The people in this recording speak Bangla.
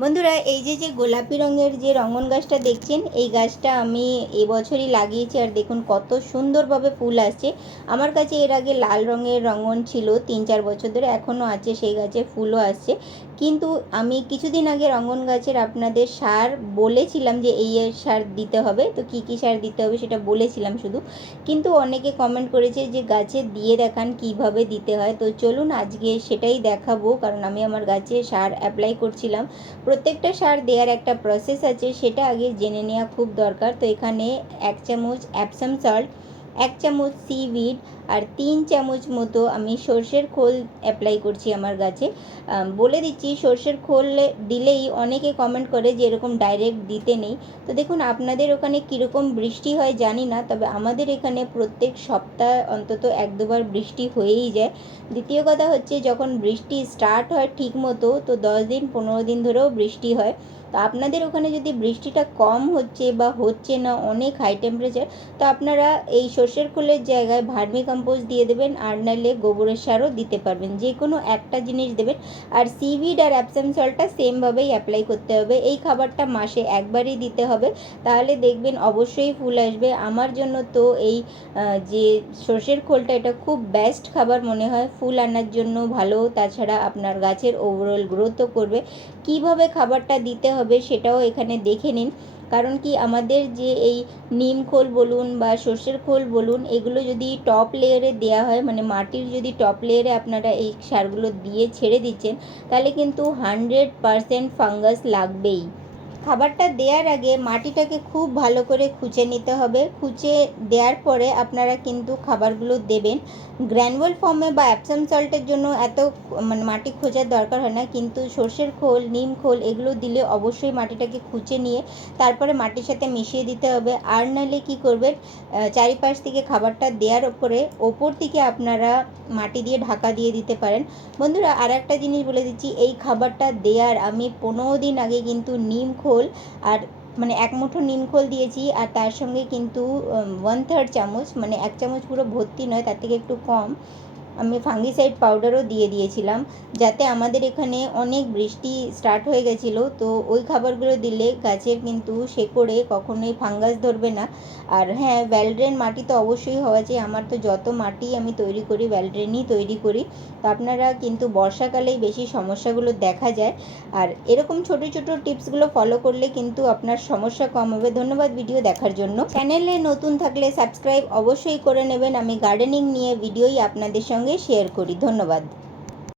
বন্ধুরা, এই যে যে গোলাপি রঙের যে রঙন গাছটা দেখছেন, এই গাছটা আমি এবছরই লাগিয়েছি আর দেখুন কত সুন্দরভাবে ফুল আসছে। আমার কাছে এর আগে লাল রঙের রঙন ছিল, তিন চার বছর ধরে এখনও আছে সেই গাছে ফুলও আসছে। কিন্তু আমি কিছুদিন আগে রঙন গাছের আপনাদের সার বলেছিলাম যে এই সার দিতে হবে। তো কী কী সার দিতে হবে সেটা বলেছিলাম শুধু। কিন্তু অনেকে কমেন্ট করেছে যে গাছে দিয়ে দেখান কীভাবে দিতে হয়। তো চলুন আজকে সেটাই দেখাবো, কারণ আমি আমার গাছে সার অ্যাপ্লাই করছিলাম। প্রত্যেকটা সার দেওয়ার একটা প্রসেস আছে, সেটা আগে জেনে নেওয়া খুব দরকার। তো এখানে এক চামচ অ্যাপসাম সল্ট এক চামচ সিভিড আর তিন চামচ মতো আমি সর্ষের খোল অ্যাপ্লাই করছি আমার গাছে বলে দিচ্ছি, সর্ষের খোল দিলেই অনেকে কমেন্ট করে যে এরকম ডাইরেক্ট দিতে নেই। তো দেখুন, আপনাদের ওখানে কীরকম বৃষ্টি হয় জানি না, তবে আমাদের এখানে প্রত্যেক সপ্তাহ অন্তত এক দুবার বৃষ্টি হয়েই যায়। দ্বিতীয় কথা হচ্ছে, যখন বৃষ্টি স্টার্ট হয় ঠিক মতো, তো দশ দিন, পনেরো দিন ধরেও বৃষ্টি হয়। তো আপনাদের ওখানে যদি বৃষ্টিটা কম হচ্ছে বা হচ্ছে না, অনেক হাই টেম্পারেচার তো আপনারা এই সর্ষের খোলের জায়গায় ভার্মি কম্পোস্ট দিয়ে দেবেন আর নাহলে গোবরের সারও দিতে পারবেন। যে কোনো একটা জিনিস দেবেন। আর সিভিড আর অ্যাপসাম সল্টটা সেমভাবেই অ্যাপ্লাই করতে হবে। এই খাবারটা মাসে একবারই দিতে হবে। তাহলে দেখবেন অবশ্যই ফুল আসবে। আমার জন্য তো এই যে সর্ষের খোলটা, এটা খুব বেস্ট খাবার মনে হয়। ফুল আনার জন্য ভালো তাছাড়া আপনার গাছের ওভারঅল গ্রোথও করবে। কীভাবে খাবারটা দিতে হবে সেটাও এখানে দেখে নিন। কারণ কি আমাদের যে এই নিম খোল বলুন বা সর্ষের খোল বলুন, এগুলো যদি টপ লেয়ারে দেওয়া হয় মানে মাটির যদি টপ লেয়ারে আপনারা এই সারগুলো দিয়ে ছেড়ে দিচ্ছেন, তাহলে কিন্তু হান্ড্রেড পারসেন্ট ফাঙ্গাস লাগবেই। খাবারটা দেওয়ার আগে মাটিটাকে খুব ভালো করে খুঁচে নিতে হবে। খুঁচে দেওয়ার পরে আপনারা কিন্তু খাবারগুলো দেবেন। গ্র্যানুয়াল ফর্মে বা অ্যাপসাম সল্টের জন্য এত মানে মাটি খোঁজার দরকার হয় না। কিন্তু সর্ষের খোল, নিম খোল এগুলো দিলে অবশ্যই মাটিটাকে খুঁচে নিয়ে তারপরে মাটির সাথে মিশিয়ে দিতে হবে। আর নাহলে কী করবেন চারিপাশ থেকে খাবারটা দেওয়ার ওপরে ওপর থেকে আপনারা মাটি দিয়ে ঢাকা দিয়ে দিতে পারেন। বন্ধুরা আর একটা জিনিস বলে দিচ্ছি, এই খাবারটা দেওয়ার আমি পনেরো দিন আগে কিন্তু নিম খোল আর মানে এক মুঠো নিমখোল দিয়েছি আর তার সঙ্গে কিন্তু ওয়ান থার্ড চামচ মানে এক চামচ পুরো ভর্তি নয়, তার থেকে একটু কম আমি ফাঙ্গিসাইড পাউডারও দিয়ে দিয়েছিলাম, যাতে আমাদের এখানে অনেক বৃষ্টি স্টার্ট হয়ে গেছিল। তো ওই খাবারগুলো দিলে গাছের কিন্তু শেকড়ে কখনোই ফাঙ্গাস ধরবে না। আর হ্যাঁ ভ্যালড্রেন মাটি তো অবশ্যই হওয়া চাই। আমার তো যত মাটি আমি তৈরি করি ভ্যালড্রেনই তৈরি করি। তো আপনারা কিন্তু বর্ষাকালেই বেশি সমস্যাগুলো দেখা যায়। আর এরকম ছোট ছোট টিপসগুলো ফলো করলে কিন্তু আপনার সমস্যা কম হবে। ধন্যবাদ ভিডিও দেখার জন্য। চ্যানেলে নতুন থাকলে সাবস্ক্রাইব অবশ্যই করে নেবেন। আমি গার্ডেনিং নিয়ে ভিডিওই আপনাদের সঙ্গে শেয়ার করি। ধন্যবাদ।